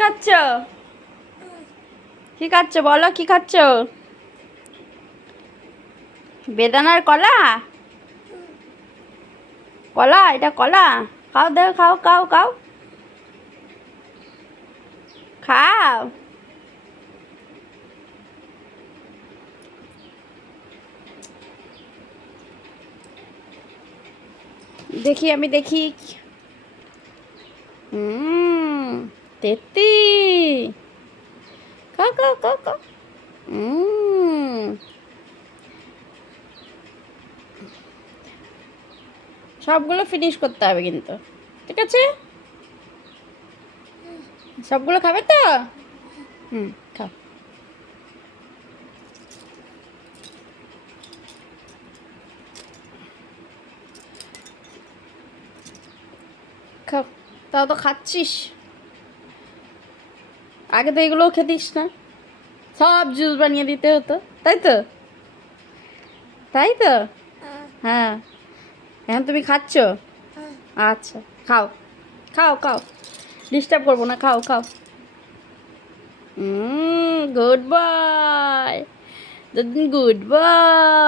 খাচ্ছ? কি খাচ্ছ বলো, কি খাচ্ছ? বেদানার কলা? কলা? এটা কলা? খাও, দেখো, খাও খাও খাও খাও। দেখি, আমি দেখি। তেত্তি। খাও খাও খাও খাও। সবগুলো ফিনিশ করতে হবে কিন্তু, ঠিক আছে? সবগুলো খাবে তো? খাও খাও। তাও তো খাচ্ছিস, আগে তো এগুলোও খেতিস না, সব জুস বানিয়ে দিতে হতো, তাই তো? তাই তো? হ্যাঁ। এখন তুমি খাচ্ছ? আচ্ছা, খাও খাও খাও, ডিস্টার্ব করবো না, খাও খাও। Good boy, good boy.